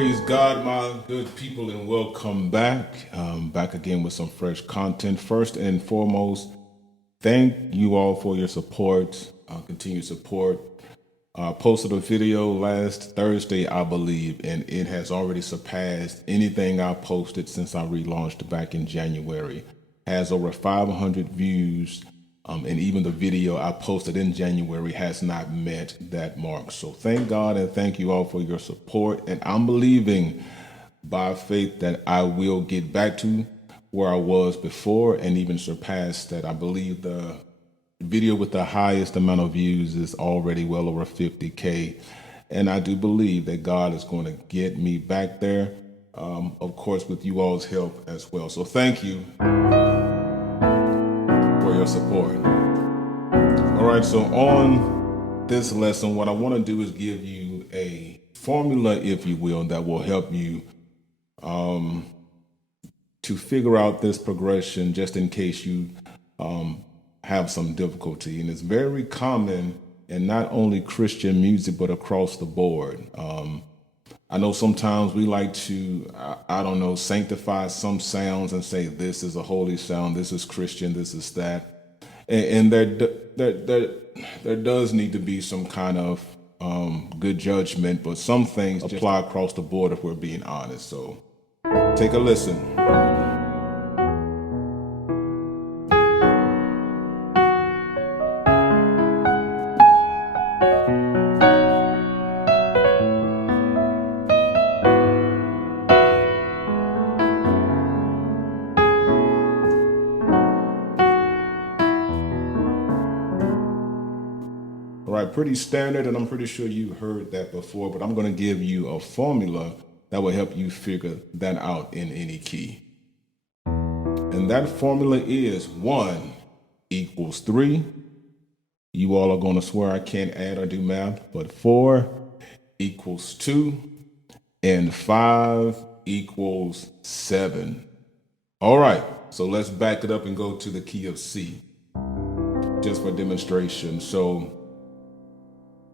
Praise God, my good people, and welcome back. Back again with some fresh content. First and foremost, thank you all for your support, continued support. Posted a video last Thursday, I believe, and it has already surpassed anything I posted since I relaunched back in January. Has over 500 views, and even the video I posted in January has not met that mark. So thank God and thank you all for your support. And I'm believing by faith that I will get back to where I was before and even surpass that. I believe the video with the highest amount of views is already well over 50K. And I do believe that God is going to get me back there, of course, with you all's help as well. So thank you for your support. All right, so on this lesson, what I want to do is give you a formula, if you will, that will help you to figure out this progression just in case you have some difficulty. And it's very common in not only Christian music, but across the board. I know sometimes we like to, I don't know, sanctify some sounds and say, this is a holy sound, this is Christian, this is that. And there does need to be some kind of good judgment, but some things apply across the board if we're being honest. So take a listen. All right, pretty standard, and I'm pretty sure you heard that before, but I'm going to give you a formula that will help you figure that out in any key. And that formula is 1 equals 3. You all are going to swear I can't add or do math, but 4 equals 2, and 5 equals 7. All right, so let's back it up and go to the key of C, just for demonstration. So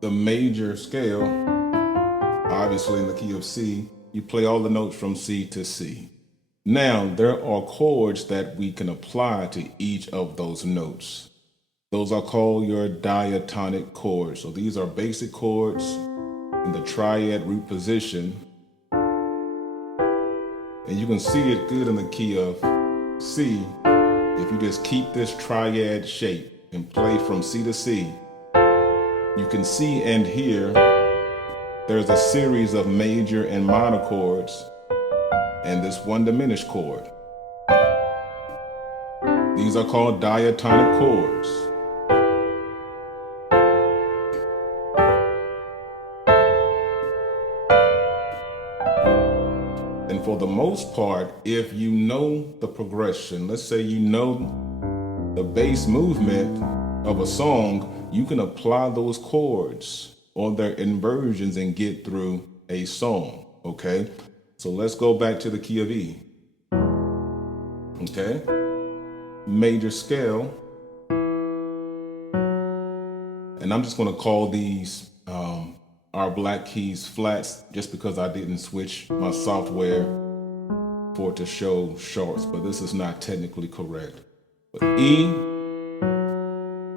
the major scale, obviously in the key of C, you play all the notes from C to C. Now, there are chords that we can apply to each of those notes. Those are called your diatonic chords. So these are basic chords in the triad root position. And you can see it good in the key of C if you just keep this triad shape and play from C to C. You can see and hear there's a series of major and minor chords and this one diminished chord. These are called diatonic chords. And for the most part, if you know the progression, let's say you know the bass movement of a song, you can apply those chords or their inversions and get through a song, okay? So let's go back to the key of E, okay? Major scale. And I'm just gonna call these our black keys flats just because I didn't switch my software for it to show sharps, but this is not technically correct. But E,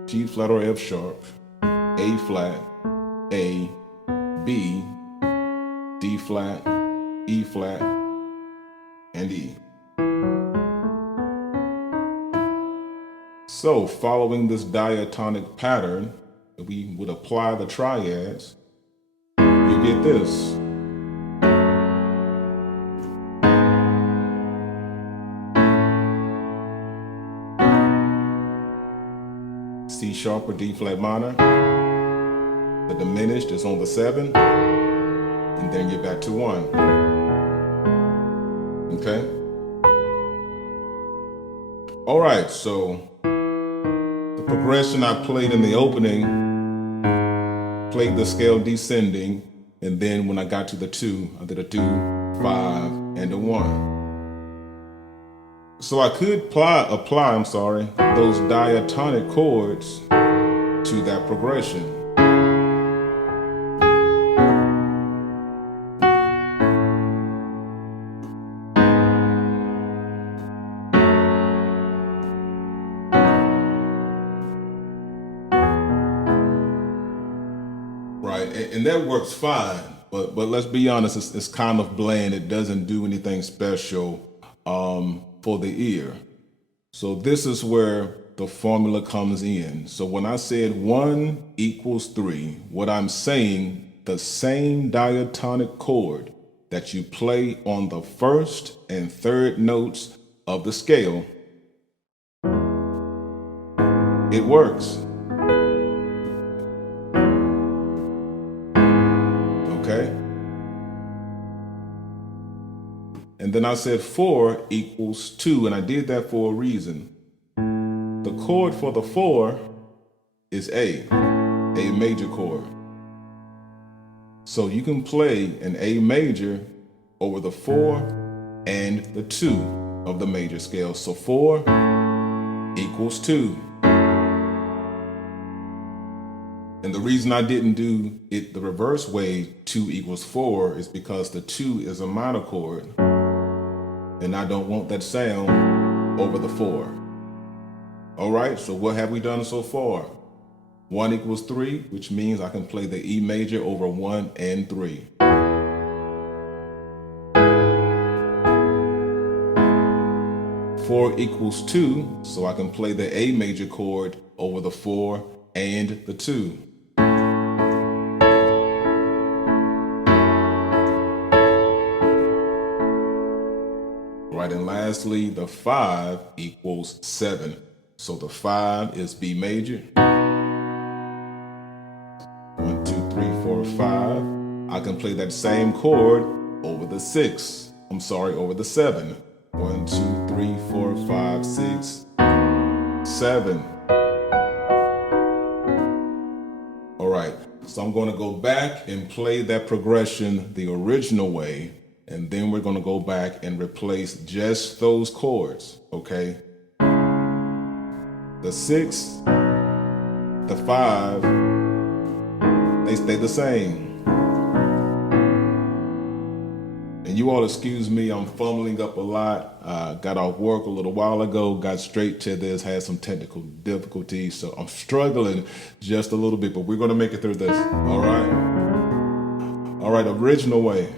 G flat or F sharp, A flat, A, B, D flat, E flat, and E. So following this diatonic pattern, we would apply the triads, you get this. C sharp or D flat minor. The diminished is on the 7, and then you're back to 1. Okay? All right, so the progression I played in the opening, played the scale descending, and then when I got to the 2, I did a 2, 5, and a 1. So I could apply those diatonic chords to that progression. right, and that works fine. But let's be honest, it's kind of bland. It doesn't do anything special for the ear. So this is where the formula comes in. So when I said 1 equals 3, what I'm saying, the same diatonic chord that you play on the first and third notes of the scale, it works. Okay? And then I said 4 equals 2, and I did that for a reason. The chord for the 4 is A major chord. So you can play an A major over the 4 and the 2 of the major scale. So 4 equals 2. And the reason I didn't do it the reverse way, 2 equals 4, is because the 2 is a minor chord. And I don't want that sound over the 4. All right, so what have we done so far? 1 equals 3, which means I can play the E major over 1 and 3. Four equals 2, so I can play the A major chord over the 4 and the 2. Right, and lastly, the 5 equals 7. So the 5 is B major. 1, 2, 3, 4, 5. I can play that same chord over the 6. Over the 7. 1, 2, 3, 4, 5, 6, 7. All right, so I'm going to go back and play that progression the original way, and then we're going to go back and replace just those chords, okay? The 6, the 5, they stay the same. And you all excuse me, I'm fumbling up a lot. Got off work a little while ago, got straight to this, had some technical difficulties, so I'm struggling just a little bit, but we're gonna make it through this, all right? All right, original way.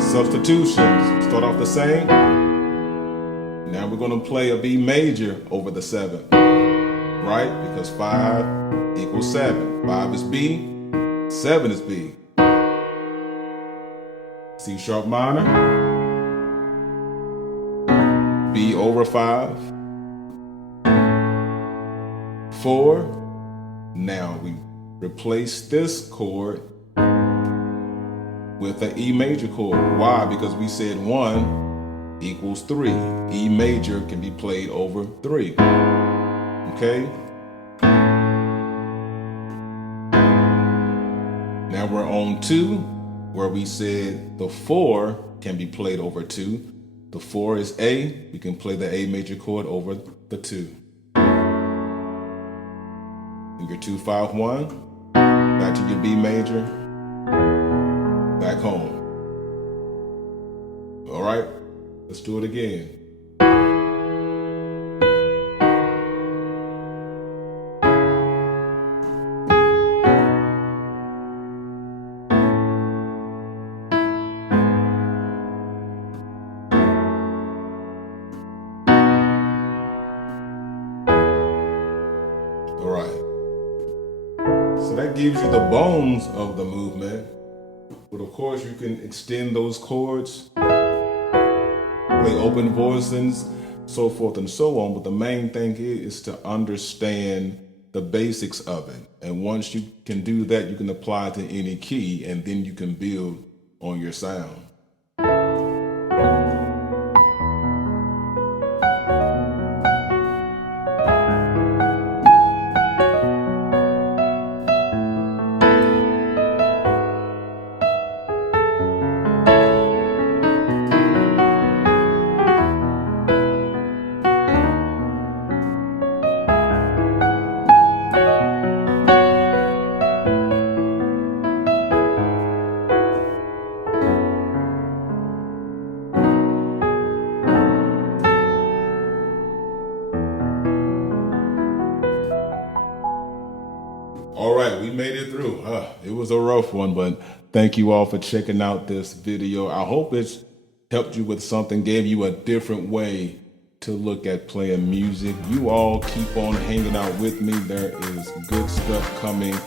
Substitutions, start off the same. Now we're going to play a B major over the 7, right? Because 5 equals 7. 5 is B, 7 is B. C sharp minor, B over 5, 4. Now we replace this chord with an E major chord. Why? Because we said 1 equals 3. E major can be played over 3. Okay? Now we're on 2, where we said the 4 can be played over 2. The 4 is A. We can play the A major chord over the 2. And your 2, 5, 1. Back to your B major. Back home. All right, let's do it again. All right. So that gives you the bones of the movement. But of course, you can extend those chords, play open voicings, so forth and so on. But the main thing is to understand the basics of it. And once you can do that, you can apply it to any key, and then you can build on your sound. All right, we made it through. It was a rough one, but thank you all for checking out this video. I hope it's helped you with something, gave you a different way to look at playing music. You all keep on hanging out with me. There is good stuff coming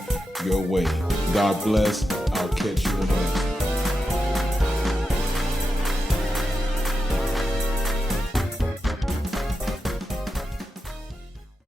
your way. God bless. I'll catch you on the next one.